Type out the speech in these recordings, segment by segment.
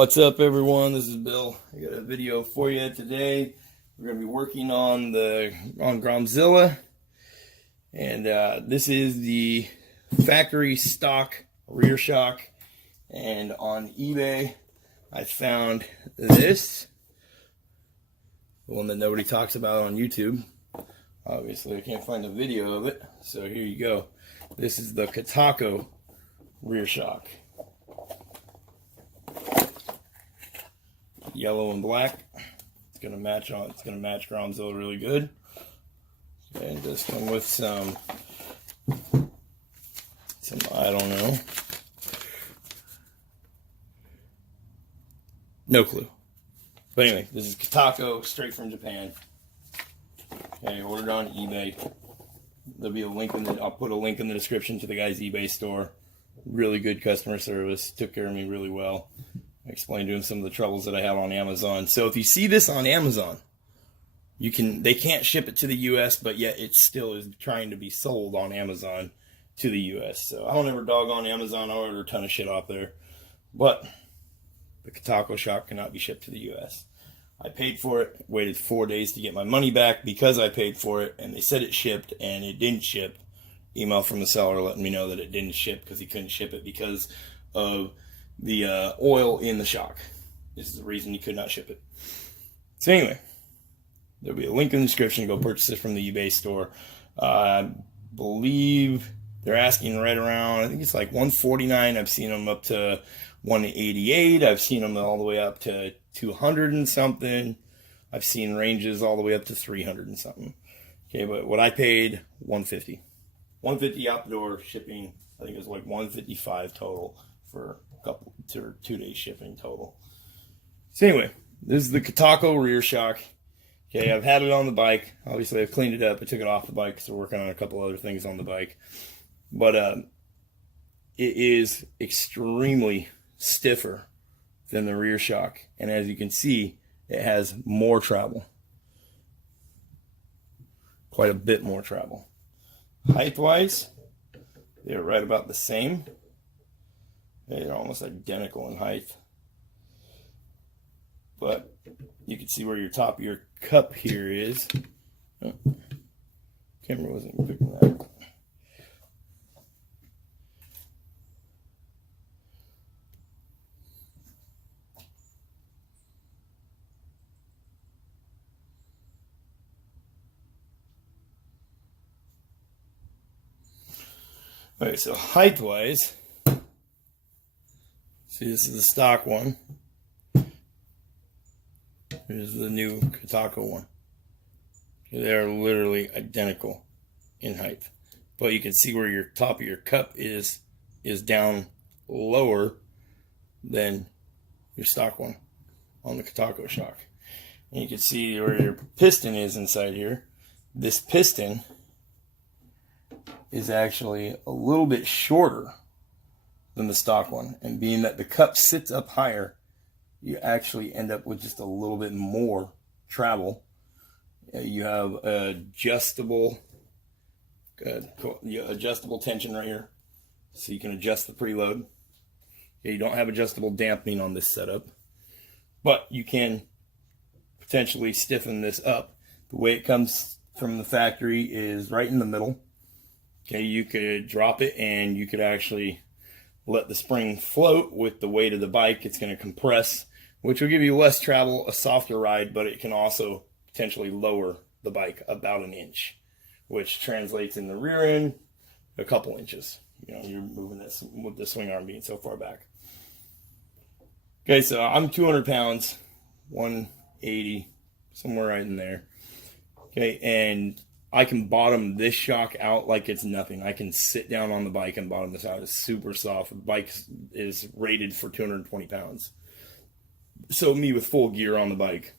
What's up, everyone? This is Bill. I got a video for you today. We're going to be working on the On GROMZILLA, and this is the factory stock rear shock. And on eBay, I found this, the one that nobody talks about on YouTube. Obviously, I can't find a video of it, so here you go. This is the Kitaco rear shock. Yellow and black. It's gonna match GROMZILLA really good. And it does come with some I don't know. No clue. But anyway, this is Kitaco, straight from Japan. Okay, ordered on eBay. There'll be a link I'll put a link in the description to the guy's eBay store. Really good customer service. Took care of me really well. I explained to him some of the troubles that I have on Amazon. So if you see this on Amazon, they can't ship it to the US, but yet it still is trying to be sold on Amazon to the US. So I don't ever dog on Amazon. I order a ton of shit off there. But the Kitaco shock cannot be shipped to the US. I paid for it, waited 4 days to get my money back because I paid for it, and they said it shipped, and it didn't ship. Email from the seller letting me know that it didn't ship because he couldn't ship it because of the oil in the shock. This is the reason he could not ship it. So anyway, there'll be a link in the description. Go purchase it from the eBay store. I believe they're asking right around, I think it's like $149. I've seen them up to $188. I've seen them all the way up to $200 and something. I've seen ranges all the way up to $300 and something. Okay, but what I paid, $150. $150 out the door, shipping. I think it was like $155 total for a couple or 2 days shipping total. So anyway, this is the Kitaco rear shock. Okay, I've had it on the bike. Obviously, I've cleaned it up. I took it off the bike because we're working on a couple other things on the bike. But it is extremely stiffer than the rear shock. And as you can see, it has more travel. Quite a bit more travel. Height-wise, they're right about the same. They're almost identical in height. But you can see where your top of your cup here is. Oh, camera wasn't picking that up. Alright, so height-wise, see, this is the stock one. Here's the new Kitaco one. They're literally identical in height. But you can see where your top of your cup is down lower than your stock one on the Kitaco shock. And you can see where your piston is inside here. This piston is actually a little bit shorter than the stock one, and being that the cup sits up higher, you actually end up with just a little bit more travel. You have adjustable tension right here, so you can adjust the preload. You don't have adjustable dampening on this setup, but you can potentially stiffen this up. The way it comes from the factory is right in the middle. Okay, you could drop it and you could actually let the spring float with the weight of the bike. It's going to compress, which will give you less travel, a softer ride, but it can also potentially lower the bike about an inch, which translates in the rear end a couple inches. You know, you're moving this with the swing arm being so far back. Okay, so I'm 200 pounds, 180, somewhere right in there. Okay, and I can bottom this shock out like it's nothing. I can sit down on the bike and bottom this out. It's super soft. The bike is rated for 220 pounds. So me with full gear on the bike,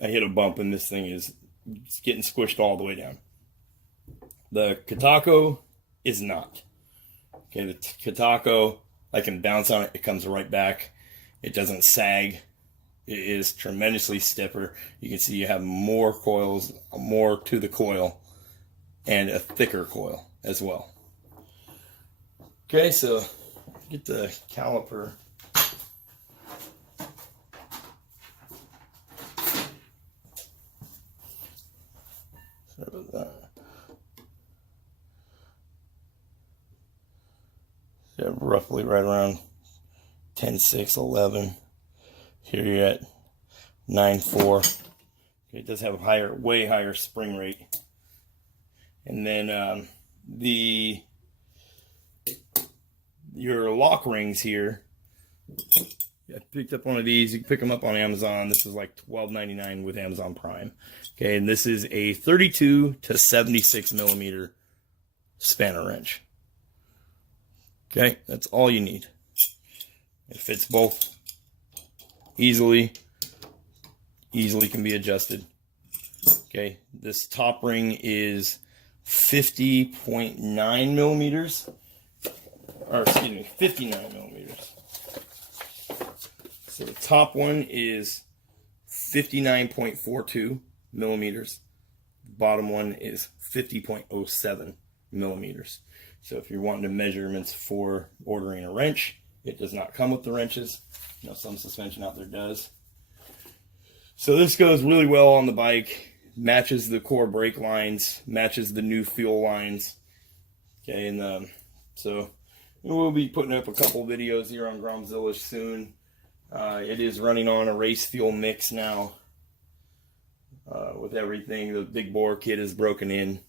I hit a bump and this thing is getting squished all the way down. The Kitaco is not. Okay, the Kitaco, I can bounce on it. It comes right back. It doesn't sag. It is tremendously stiffer. You can see you have more coils, more to the coil, and a thicker coil as well. Okay, so get the caliper Sorry about that. Yeah, roughly right around 10.6, 11. Here you're at 9.4. It does have a higher, way higher spring rate. And then your lock rings here, I picked up one of these. You can pick them up on Amazon. This is like $12.99 with Amazon Prime. Okay, and this is a 32 to 76 millimeter spanner wrench. Okay, that's all you need. It fits both easily can be adjusted. Okay, this top ring is 50.9 millimeters, or excuse me, 59 millimeters. So the top one is 59.42 millimeters. The bottom one is 50.07 millimeters. So if you're wanting to measurements for ordering a wrench, it does not come with the wrenches. You know, some suspension out there does. So this goes really well on the bike. Matches the core brake lines, matches the new fuel lines. Okay, and so we'll be putting up a couple videos here on GROMZILLA soon. It is running on a race fuel mix now. With everything, the big bore kit is broken in.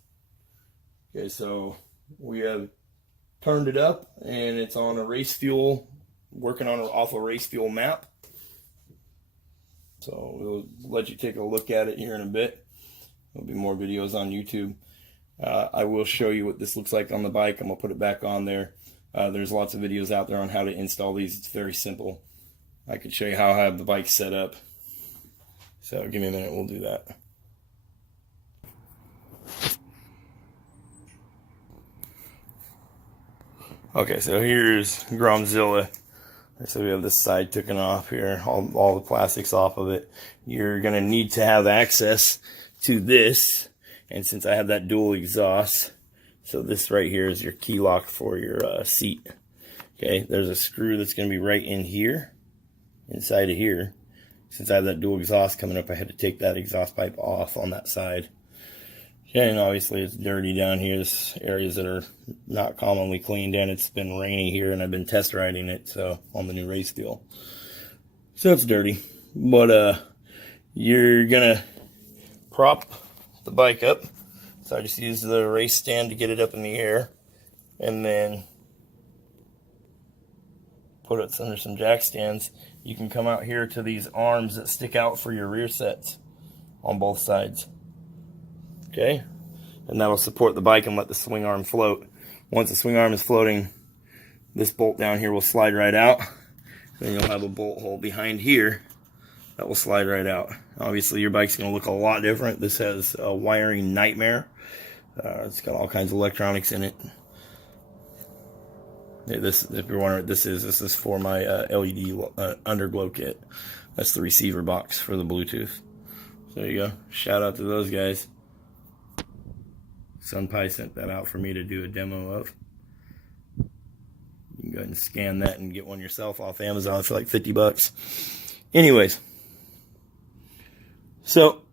Okay, so we have turned it up and it's on a race fuel, working on off a race fuel map. So we'll let you take a look at it here in a bit. There'll be more videos on YouTube. I will show you what this looks like on the bike. I'm gonna put it back on there. There's lots of videos out there on how to install these. It's very simple. I could show you how I have the bike set up. So give me a minute, we'll do that. Okay, so here's GROMZILLA. So we have this side taken off here, all the plastics off of it. You're gonna need to have access to this, and since I have that dual exhaust, so this right here is your key lock for your seat. Okay, there's a screw that's gonna be right in here, inside of here. Since I have that dual exhaust coming up, I had to take that exhaust pipe off on that side. Okay, and obviously it's dirty down here. There's areas that are not commonly cleaned, and it's been rainy here, and I've been test riding it so on the new race fuel. So it's dirty, but you're gonna prop the bike up. So I just use the race stand to get it up in the air, and then put it under some jack stands. You can come out here to these arms that stick out for your rear sets on both sides. Okay, and that'll support the bike and let the swing arm float. Once the swing arm is floating, this bolt down here will slide right out. Then you'll have a bolt hole behind here that will slide right out. Obviously your bike's going to look a lot different. This has a wiring nightmare. It's got all kinds of electronics in it. Yeah, this, if you're wondering what this is for my LED underglow kit. That's the receiver box for the Bluetooth. So there you go. Shout out to those guys. SunPie sent that out for me to do a demo of. You can go ahead and scan that and get one yourself off Amazon for like 50 bucks. Anyways, so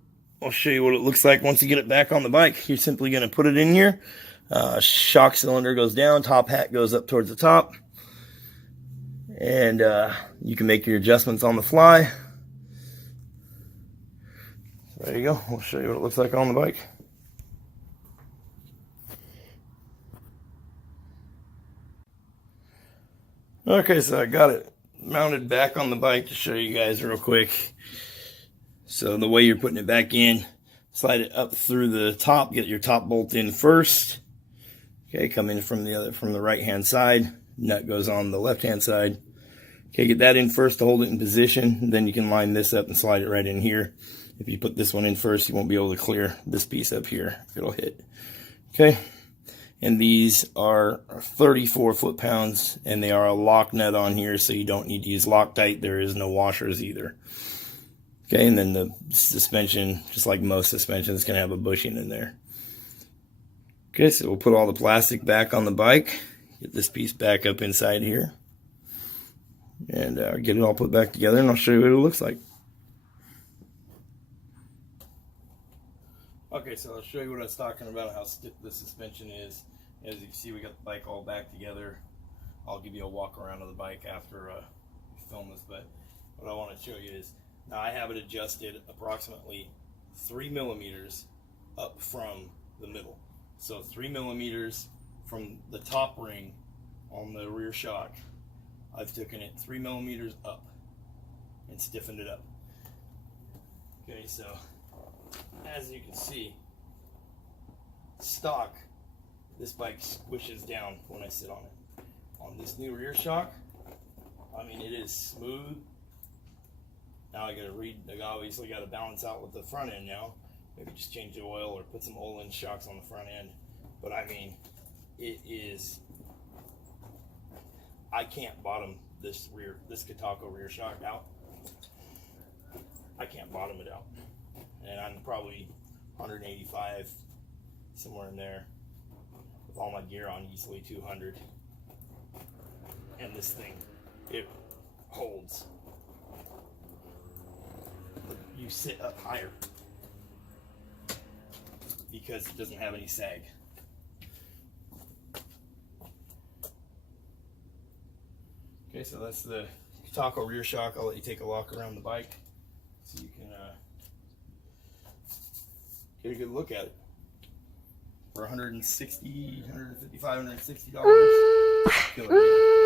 I'll show you what it looks like once you get it back on the bike. You're simply going to put it in here. Shock cylinder goes down, top hat goes up towards the top. And you can make your adjustments on the fly. There you go. I'll show you what it looks like on the bike. Okay, so I got it mounted back on the bike to show you guys real quick. So the way you're putting it back in, slide it up through the top, get your top bolt in first. Okay, come in from the right hand side, nut goes on the left hand side. Okay, get that in first to hold it in position, then you can line this up and slide it right in here. If you put this one in first, you won't be able to clear this piece up here, it'll hit. Okay. And these are 34 foot-pounds, and they are a lock nut on here, so you don't need to use Loctite. There is no washers either. Okay, and then the suspension, just like most suspensions, is going to have a bushing in there. Okay, so we'll put all the plastic back on the bike. Get this piece back up inside here. And get it all put back together, and I'll show you what it looks like. Okay, so I'll show you what I was talking about, how stiff the suspension is. As you can see, we got the bike all back together. I'll give you a walk around of the bike after we film this, but what I want to show you is, now I have it adjusted approximately 3 millimeters up from the middle. So 3 millimeters from the top ring on the rear shock. I've taken it 3 millimeters up and stiffened it up. Okay, so as you can see, stock, this bike squishes down when I sit on it. On this new rear shock, I mean, it is smooth. Now I obviously gotta balance out with the front end now. Maybe just change the oil or put some Olin shocks on the front end. But I mean, it is, I can't bottom this Kitaco rear shock out. I can't bottom it out. And I'm probably 185, somewhere in there. With all my gear on, easily 200. And this thing, it holds. You sit up higher because it doesn't have any sag. Okay, so that's the Kitaco rear shock. I'll let you take a walk around the bike so you can get a good look at it. For $160, $155, $160.